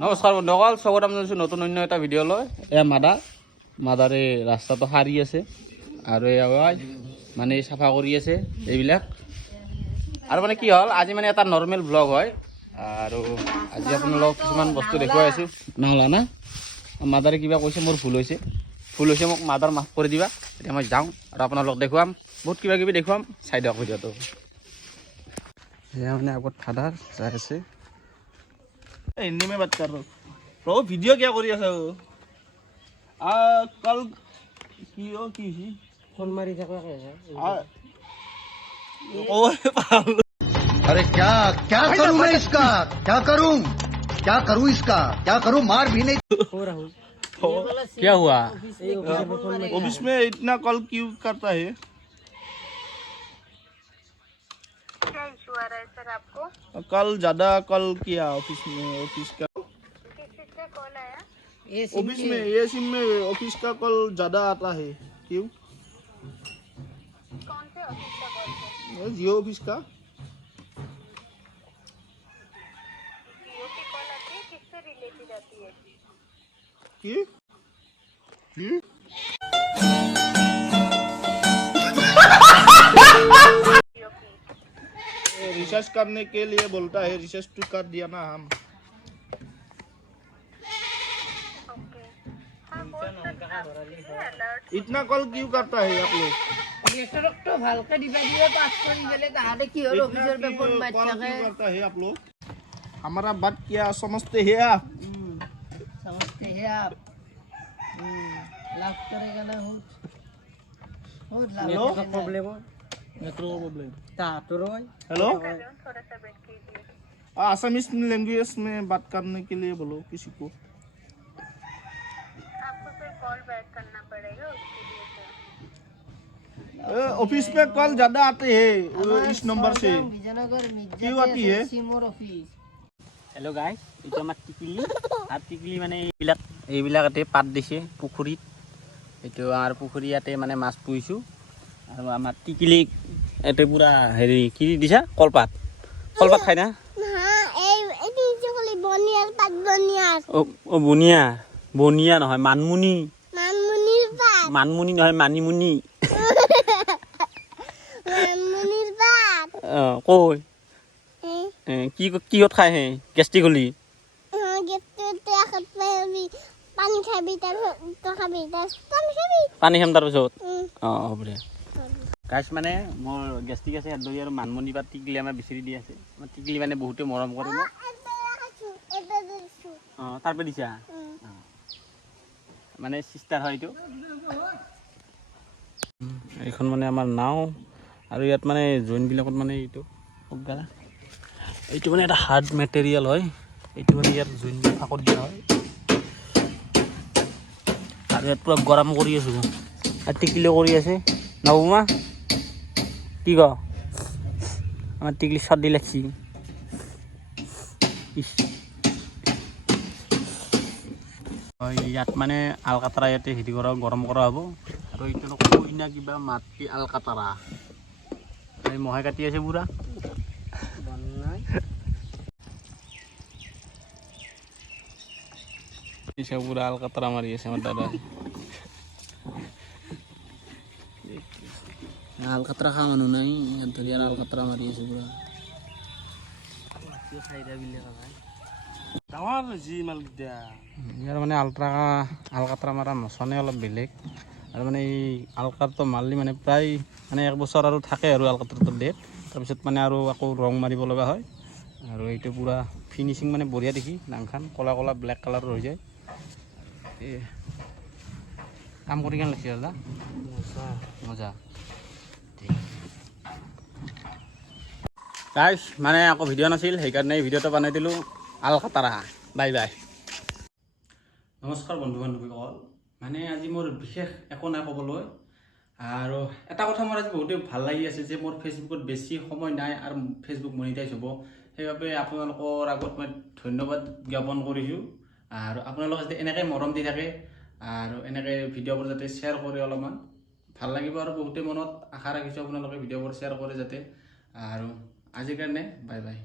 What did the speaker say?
নমস্কাৰ বন্ধুসকল, স্বাগতম জনাইছোঁ নতুন অন্য এটা ভিডিঅ'লৈ। এয়া মাদাৰে ৰাস্তাটো সাৰি আছে আৰু এয়া মানে চাফা কৰি আছে এইবিলাক। আৰু মানে কি হ'ল, আজি মানে এটা নৰ্মেল ব্লগ হয় আৰু আজি আপোনালোকক কিছুমান বস্তু দেখুৱাই আছোঁ। নহ'লা না মাদাৰে কিবা কৈছে, মোৰ ভুল হৈছে মোক মাদাৰ মাফ কৰি দিবা। এতিয়া মই যাওঁ আৰু আপোনালোকক দেখুৱাম, বহুত কিবা কিবি দেখুৱাম, চাই দিয়ক ভিডিঅ'টো। এয়া মানে আগত ফাদাৰ যাই আছে। हिंदी में बात कर रहा हूँ। प्रभु वीडियो क्या करी है कल की फोन मारी थका कैसे अरे क्या क्या करूं मैं इसका क्या करूं इसका क्या करूं मार भी नहीं हो रहा हूँ क्या हुआ? ऑफिस में इतना कॉल क्यों करता है? क्या इशू आ रहा है सर आपको? कल ज्यादा कॉल किया ऑफिस का किस चीज से कॉल आया? ऑफिस में ये सिम में ऑफिस का कॉल ज्यादा आता है क्यों? कौन से ऑफिस का कॉल है? ये जियो ऑफिस का जियो की कॉल आती है, किससे रिलेटेड आती है? क्यों? क्यों? जियो की। रिसर्च करने के लिए बोलता है, रिसर्च तो कर दिया ना हम। ओके। हाँ बोल सकते हैं, अलर्ट। इतना कॉल क्यों करता है आप लोग? ৰেষ্টুৰেণ্টটো ভালকে দিবা দিয়ে পাছ কৰি গেলে তাহাঁতে কি হ'ল অফিচৰ इतना পেপৰ মাৰি कॉल থাকে क्यों करता है आप लोग? हमारा बात क्या समझते हैं आप? समझते हैं आप लाभ करेगा ना हो हेलो? प्रॉब्लम तातो रोय हेलो, कर रहे हो, थोड़ा सा वेट कीजिए। आसामीज लैंग्वेज में बात करने के लिए बोलो किसी को। आपको फिर कॉल बैक करना पड़ेगा उसके लिए सर। ऑफिस पे कॉल ज्यादा आते हैं इस नंबर से। বিজয়নগৰ क्यों आती है? সিমৰ অফিস হেল্ল' গাইজ, এইটো আমাৰ টিকলি। আৰু টিকলি মানে এইবিলাকতে পাত দিছে পুখুৰীত। এইটো আমাৰ পুখুৰী ইয়াতে মানে মাছ পুহিছোঁ। আৰু আমাৰ টিকলি ইয়াতে পূৰা হেৰি কি দিছা, কলপাত খাই না? অ' বনিয়া নহয়, মানমুনি নহয়, মানিমুনি। অঁ কৈ কিহত খাই হে গেষ্টিক হ'লি? পানী খাম তাৰপিছত। অঁ হ'ব দে গাইছ, মানে মোৰ গেষ্টিক আছে হাতদৰি আৰু মানমুনি বা টিকলি আমাৰ বিচাৰি দি আছে। আমাৰ টিকলি মানে বহুতে মৰম কৰে মোক। অঁ তাৰপৰা দিছা? অঁ মানে চিষ্টাৰ হয় এইটো। এইখন মানে আমাৰ নাও আৰু ইয়াত মানে জইনবিলাকত মানে এইটো মানে এটা হাৰ্ড মেটেৰিয়েল হয়। এইটো মানে ইয়াত জইনবিলাক ফাকত দিয়া হয় আৰু ইয়াত পূৰা গৰম কৰি আছোঁ আৰু টিকলিও কৰি আছে। নবমা কি ক? আমাৰ টিকলি চৰ্দি লাগছি। ইয়াত মানে আলকাতৰা ইয়াতে হেৰি কৰা গৰম কৰা হ'ব। আৰু এইটো কইনা কিবা মাটি আলকাতৰা এই মহে কাটি আছে পুৰা। পুৰা আলকাতৰা মাৰি আছে আমাৰ দাদা। আলকাতৰা খোৱা মানুহ নাই, ধৰি আৰু আলকাতৰা মাৰি আছে পুৰা। ইয়াৰ মানে আলকাতৰা মাৰা মচনে অলপ বেলেগ। আৰু মানে এই আলকাতৰা মাৰিলে মানে প্ৰায় মানে 1 বছৰ আৰু থাকে আৰু আলকাতৰাটোৰ ডেট। তাৰপিছত মানে আৰু আকৌ ৰং মাৰিব লগা হয়। আৰু এইটো পূৰা ফিনিচিং মানে বঢ়িয়া দেখি, ডাংখান ক'লা ব্লেক কালাৰৰ হৈ যায়। এই কাম কৰি কেনে লাগিছে দাদা? মজা। গাইছ, মানে আকৌ ভিডিঅ' নাছিল, সেইকাৰণে ভিডিঅ'টো বনাই দিলোঁ। আলকাতৰা বাই বাই। নমস্কাৰ বন্ধু বান্ধৱীসকল, মানে আজি মোৰ বিশেষ একো নাই ক'বলৈ। আৰু এটা কথা মোৰ আজি বহুতেই ভাল লাগি আছে যে মোৰ ফেচবুকত বেছি সময় নাই আৰু ফেচবুক মনিটাইজ হ'ব। সেইবাবে আপোনালোকৰ আগত মই ধন্যবাদ জ্ঞাপন কৰিছোঁ। আৰু আপোনালোকে যাতে এনেকৈ মৰম দি থাকে আৰু এনেকৈ ভিডিঅ'বোৰ যাতে শ্বেয়াৰ কৰে, অলপমান ভাল লাগিব। আৰু বহুতে মনত আশা ৰাখিছোঁ আপোনালোকে ভিডিঅ'বোৰ শ্বেয়াৰ কৰে যাতে। আৰু আজিৰ কাৰণে বাই বাই।